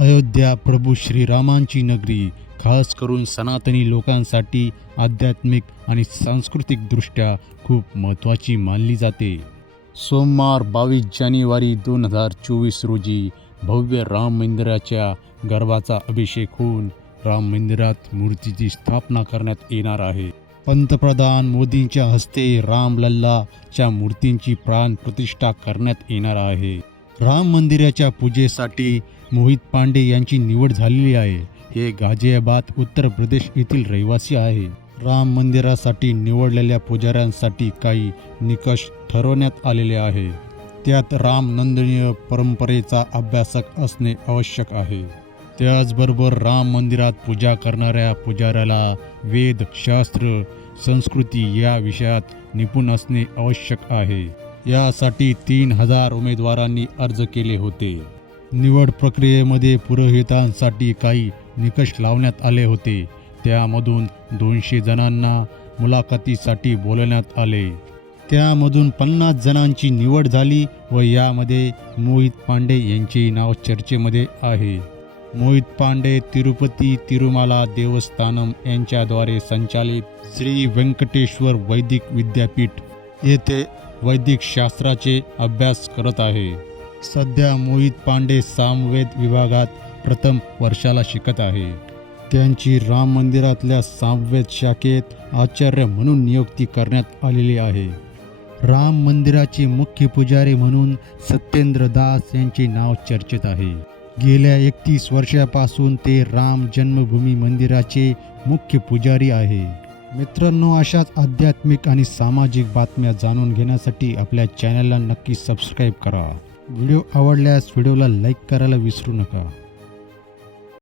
अयोध्या प्रभू श्रीरामांची नगरी खास करून सनातनी लोकांसाठी आध्यात्मिक आणि सांस्कृतिकदृष्ट्या खूप महत्त्वाची मानली जाते. सोमवार बावीस जानेवारी दोन हजार चोवीस रोजी भव्य राम मंदिराच्या गर्भाचा अभिषेक होऊन राम मंदिरात मूर्तीची स्थापना करण्यात येणार आहे. पंतप्रधान मोदींच्या हस्ते रामलल्लाच्या मूर्तींची प्राण प्रतिष्ठा करण्यात येणार आहे. राम मंदिराच्या पूजेसाठी मोहित पांडे यांची निवड झालेली आहे. हे गाझियाबाद उत्तर प्रदेश येथील रहिवासी आहे. राम मंदिरासाठी निवडलेल्या पुजाऱ्यांसाठी काही निकष ठरवण्यात आलेले आहे. त्यात राम नंदनीय परंपरेचा अभ्यासक असणे आवश्यक आहे. त्याचबरोबर राम मंदिरात पूजा करणाऱ्या पुजाऱ्याला वेद शास्त्र संस्कृती या विषयात निपुण असणे आवश्यक आहे. यासाठी तीन हजार उमेदवारांनी अर्ज केले होते. निवड प्रक्रियेमध्ये पुरोहितांसाठी काही निकष लावण्यात आले होते. त्यामधून दोनशे जणांना मुलाखतीसाठी बोलवण्यात आले. त्यामधून पन्नास जणांची निवड झाली व यामध्ये मोहित पांडे यांचे नाव चर्चेमध्ये आहे. मोहित पांडे तिरुपती तिरुमाला देवस्थानम यांच्याद्वारे संचालित श्री व्यंकटेश्वर वैदिक विद्यापीठ येथे वैदिक शास्त्राचे अभ्यास करत आहे. सध्या मोहित पांडे सामवेद विभागात प्रथम वर्षाला शिकत आहे. त्यांची राम मंदिरातल्या सामवेद शाखेत आचार्य म्हणून नियुक्ती करण्यात आलेली आहे. राम मंदिराचे मुख्य पुजारी म्हणून सत्येंद्र दास यांचे नाव चर्चेत आहे. गेल्या एकतीस वर्षापासून ते राम जन्मभूमी मंदिराचे मुख्य पुजारी आहे. मित्रांनो अशाच आध्यात्मिक आणि सामाजिक बातम्या जाणून घेण्यासाठी आपल्या चॅनलला नक्की सबस्क्राईब करा. व्हिडिओ आवडल्यास व्हिडिओला लाईक करायला विसरू नका.